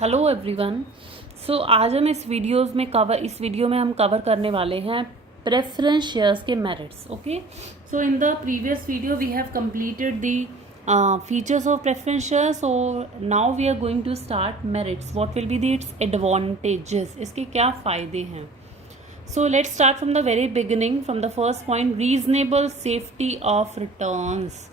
Hello everyone. आज हम इस वीडियो में हम कवर करने वाले हैं प्रेफरेंस शेयर्स के merits. Okay, so in the previous video we have completed the features of preference shares. So now we are going to start merits. What will be the its advantages, इसके क्या फ़ायदे हैं। So let's start from the very beginning, from the first point, reasonable safety of returns.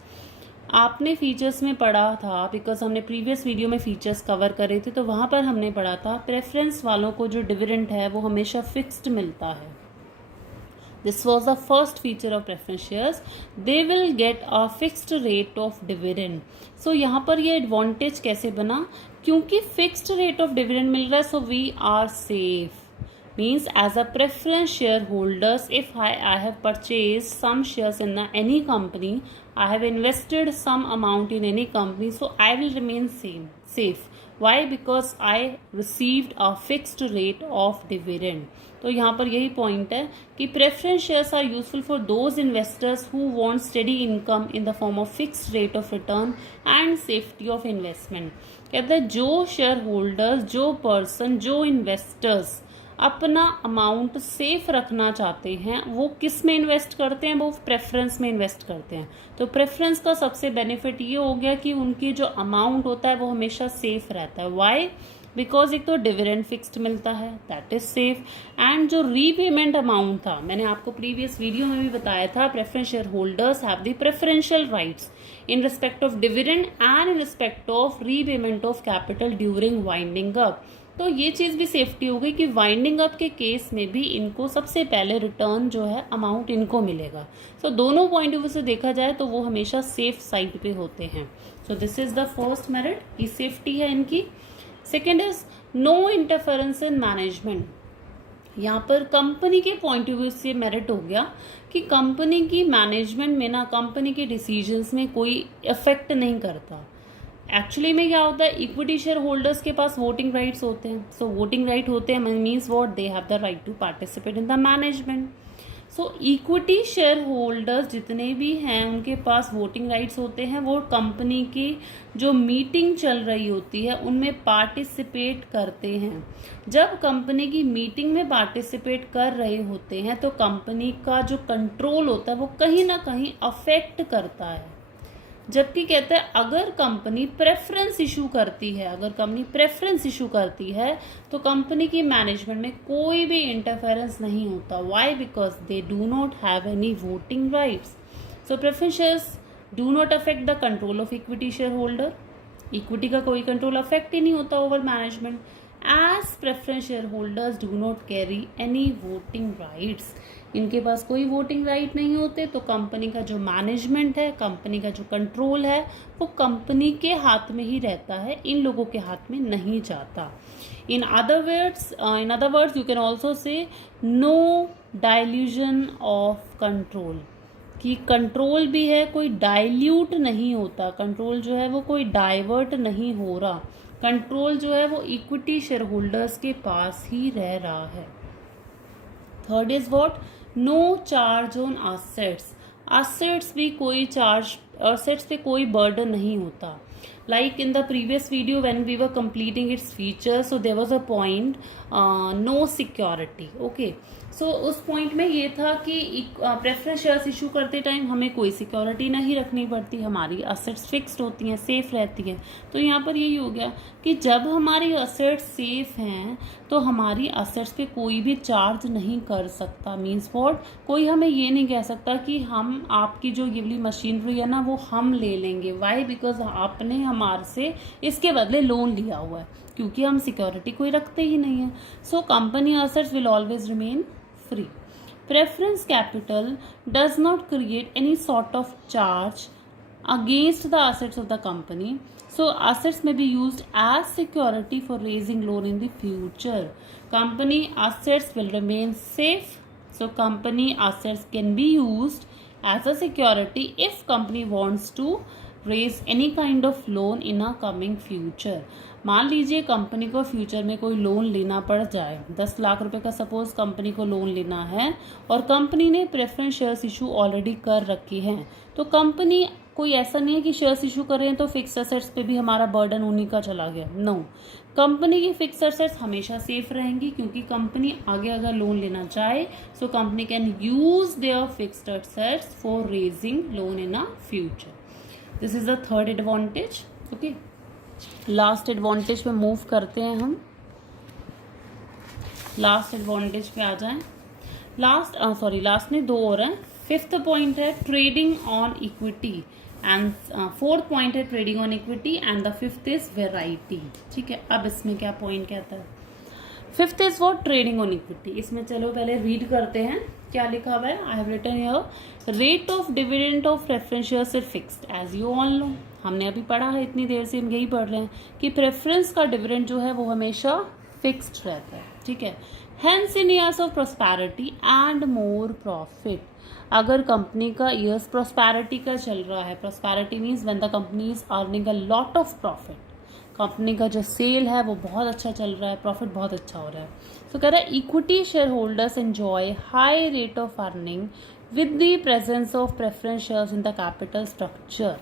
आपने features में पढ़ा था, because हमने previous video में फीचर्स कवर करे थे, तो वहाँ पर हमने पढ़ा था प्रेफरेंस वालों को जो डिविडेंड है वो हमेशा फिक्स्ड मिलता है। This was the first feature of preference shares, they will get a fixed rate of dividend. So यहाँ पर ये एडवांटेज कैसे बना, क्योंकि फिक्स्ड रेट ऑफ डिविडेंड मिल रहा है, so we are safe. Means as a preference shareholders, if I have purchased some shares in any company, I have invested some amount in any company, so I will remain safe. Why? Because I received a fixed rate of dividend. तो यहाँ पर यही point है कि preference shares are useful for those investors who want steady income in the form of fixed rate of return and safety of investment. कहते हैं जो shareholders, जो पर्सन, जो इन्वेस्टर्स अपना अमाउंट सेफ रखना चाहते हैं, वो किस में इन्वेस्ट करते हैं, वो प्रेफरेंस में इन्वेस्ट करते हैं। तो प्रेफरेंस का सबसे बेनिफिट ये हो गया कि उनकी जो अमाउंट होता है वो हमेशा सेफ रहता है। वाई? बिकॉज एक तो डिविडेंड फिक्स्ड मिलता है, दैट इज सेफ, एंड जो रीपेमेंट अमाउंट था, मैंने आपको प्रीवियस वीडियो में भी बताया था, preference share holders have the preferential rights in respect of dividend and in respect of repayment of capital during winding up. तो ये चीज़ भी सेफ्टी हो गई कि वाइंडिंग अप के केस में भी इनको सबसे पहले रिटर्न जो है अमाउंट इनको मिलेगा। सो दोनों पॉइंट ऑफ व्यू से देखा जाए तो वो हमेशा सेफ साइड पे होते हैं। So this is the first merit की सेफ्टी है इनकी। Second is no interference in management. यहाँ पर कंपनी के पॉइंट ऑफ व्यू से मेरिट हो गया कि कंपनी की मैनेजमेंट में ना, कंपनी के डिसीजंस में कोई इफेक्ट नहीं करता। एक्चुअली में क्या होता है, इक्विटी शेयर होल्डर्स के पास वोटिंग राइट्स होते हैं। सो वोटिंग राइट होते हैं means what, they have the right to participate in the management. So equity shareholders जितने भी हैं उनके पास वोटिंग राइट्स होते हैं। वो कंपनी की जो मीटिंग चल रही होती है उनमें पार्टिसिपेट करते हैं। जब कंपनी की मीटिंग में पार्टिसिपेट कर रहे होते हैं तो कंपनी का जो कंट्रोल होता है वो कहीं ना कहीं अफेक्ट करता है। जबकि कहते हैं अगर कंपनी प्रेफरेंस इशू करती है, तो कंपनी की मैनेजमेंट में कोई भी इंटरफेरेंस नहीं होता। Why? Because they do not have any voting rights. So preference shares do not affect the control of equity shareholder. Equity का कोई कंट्रोल अफेक्ट ही नहीं होता over management, as preference shareholders do not carry any voting rights. इनके पास कोई voting right नहीं होते, तो कंपनी का जो मैनेजमेंट है, कंपनी का जो कंट्रोल है, वो कंपनी के हाथ में ही रहता है, इन लोगों के हाथ में नहीं जाता। In other words you can also say no dilution of control, कि कंट्रोल भी है, कोई डाइल्यूट नहीं होता, कंट्रोल जो है वो कोई डाइवर्ट नहीं हो रहा, कंट्रोल जो है वो इक्विटी शेयर होल्डर्स के पास ही रह रहा है। Third is what, no charge on assets. Assets भी कोई चार्ज, असेट्स पे कोई बर्डन नहीं होता। Like in the previous video when we were completing its features, so there was a point no security. Okay, so उस point में ये था कि प्रेफरेंस शेयर्स इशू करते टाइम हमें कोई सिक्योरिटी नहीं रखनी पड़ती, हमारी असेट्स फिक्स्ड होती हैं, सेफ रहती हैं। तो यहाँ पर यही हो गया कि जब हमारी असेट्स सेफ हैं तो हमारी असेट्स पे कोई भी चार्ज नहीं कर सकता। मीन्स व्हाट, कोई हमें ये नहीं कह सकता कि हम आपकी जो ये वाली मशीनरी है ना वो हम ले लेंगे। वाई? बिकॉज आपने हमारे से इसके बदले लोन लिया हुआ है, क्योंकि हम सिक्योरिटी कोई रखते ही नहीं है। So company assets will always remain free. Preference capital does not create any sort of charge against the assets of the company, so assets may be used as security for raising loan in the future. Company assets will remain safe, so company assets can be used as a security if company wants to raise any kind of loan in a coming future. मान लीजिए company को future में कोई loan लेना पड़ जाए, 10 लाख रुपए का सपोज कंपनी को लोन लेना है और कंपनी ने प्रेफरेंस शेयर्स इशू ऑलरेडी कर रखी हैं, तो कंपनी कोई ऐसा नहीं है कि शेयर्स इशू कर रहे हैं तो फिक्स एसेट्स पे भी हमारा बर्डन उन्हीं का चला गया, नो। कंपनी की फिक्स एसेट्स हमेशा सेफ रहेंगी, क्योंकि कंपनी आगे अगर लोन लेना चाहे so company can use their fixed assets for raising loan in a future. This is the third advantage. Okay, last advantage पे मूव करते हैं हम। लास्ट एडवांटेज पे आ जाएं। लास्ट में दो और हैं। फिफ्थ पॉइंट है trading on equity and fourth point है trading on equity and the fifth is variety. ठीक है, अब इसमें क्या पॉइंट कहता है? Fifth is what? Trading on equity. इसमें चलो पहले रीड करते हैं क्या लिखा हुआ है। I have written here, rate of dividend of preference shares is fixed as you all know. हमने अभी पढ़ा है, इतनी देर से हम यही पढ़ रहे हैं कि प्रेफरेंस का डिविडेंड जो है वो हमेशा फिक्स्ड रहता है। ठीक है, hence in years of prosperity and more profit, अगर कंपनी का ईयर्स प्रोस्पैरिटी का चल रहा है, prosperity means when the company is earning a lot of profit, company का जो सेल है वो बहुत अच्छा चल रहा है, प्रॉफिट बहुत अच्छा हो रहा है, तो कह रहा है equity share holders enjoy high rate of earning with the presence of preference shares in the capital structure.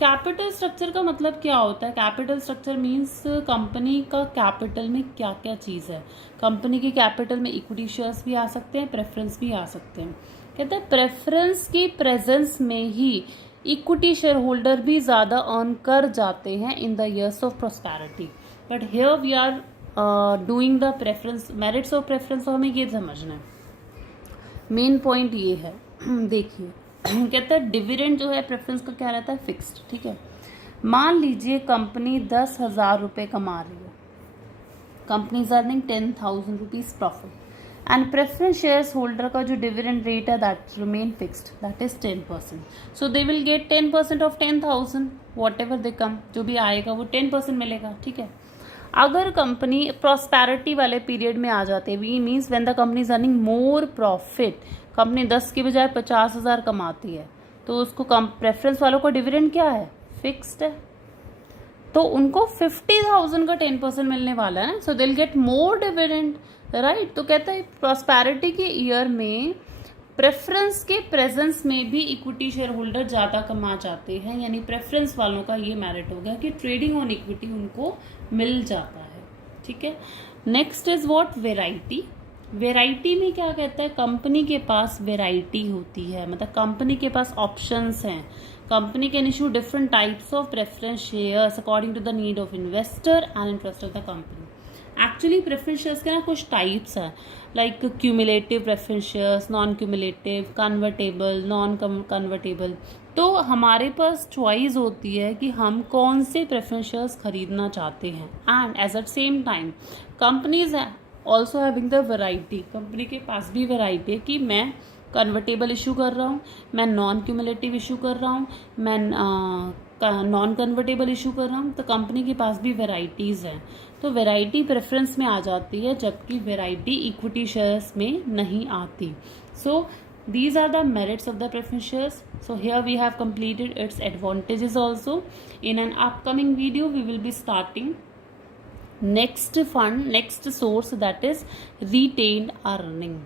Capital structure का मतलब क्या होता है? कैपिटल स्ट्रक्चर मीन्स कंपनी का कैपिटल में क्या क्या चीज़ है। कंपनी के कैपिटल में इक्विटी शेयर्स भी आ सकते हैं, प्रेफरेंस भी आ सकते हैं। कहते हैं प्रेफरेंस की प्रेजेंस में ही इक्विटी शेयर होल्डर भी ज़्यादा अर्न कर जाते हैं in the years of prosperity. But here we are doing the preference, merits of preference, तो हमें ये समझना है। मेन पॉइंट ये है, देखिए कहता है डिविडेंड जो है प्रेफरेंस का क्या रहता है? फिक्स्ड। ठीक है, मान लीजिए कंपनी 10,000 रुपये कमा रही है, company is earning 10,000 rupees profit, and preference shares holder का जो डिविडेंड रेट है that remain fixed, that is 10%। So they will get 10% of 10,000, whatever they come, जो भी आएगा वो 10% मिलेगा। ठीक है, अगर कंपनी प्रॉस्पैरिटी वाले पीरियड में आ जाते हैं, we means when the company is earning more profit, company 10 की बजाय 50,000 कमाती है, तो उसको प्रेफरेंस वालों को डिविडेंड क्या है? फिक्स्ड है, तो उनको 50,000 का 10% मिलने वाला है, so they will get more dividend, right. तो कहता है प्रॉस्पैरिटी के ईयर में प्रेफरेंस के प्रेजेंस में भी इक्विटी शेयर होल्डर ज़्यादा कमा जाते हैं, यानी प्रेफरेंस वालों का ये मेरिट हो गया कि ट्रेडिंग ऑन इक्विटी उनको मिल जाता है। ठीक है, next is what? Variety. Variety में क्या कहता है? कंपनी के पास वेराइटी होती है, मतलब कंपनी के पास ऑप्शंस हैं। Company can issue different types of preference shares according to the need of investor and interest of the company. Actually preference shares के ना कुछ टाइप्स हैं, like cumulative preference shares, non cumulative, convertible, non convertible. तो हमारे पास choice होती है कि हम कौन से प्रेफरेंस शेयर्स खरीदना चाहते हैं। And as at same time companies also having the variety, company के पास भी वैरायटी है कि मैं कन्वर्टेबल इशू कर रहा हूँ, मैं नॉन क्यूमुलेटिव इशू कर रहा हूँ, मैं नॉन कन्वर्टेबल इशू कर रहा हूँ, तो कंपनी के पास भी वेराइटीज़ हैं। तो वेराइटी प्रेफरेंस में आ जाती है, जबकि वेराइटी इक्विटी शेयर्स में नहीं आती। सो these are the merits of the preference shares. So here we have completed its advantages also. In an upcoming video we will be starting next source, that is retained earning.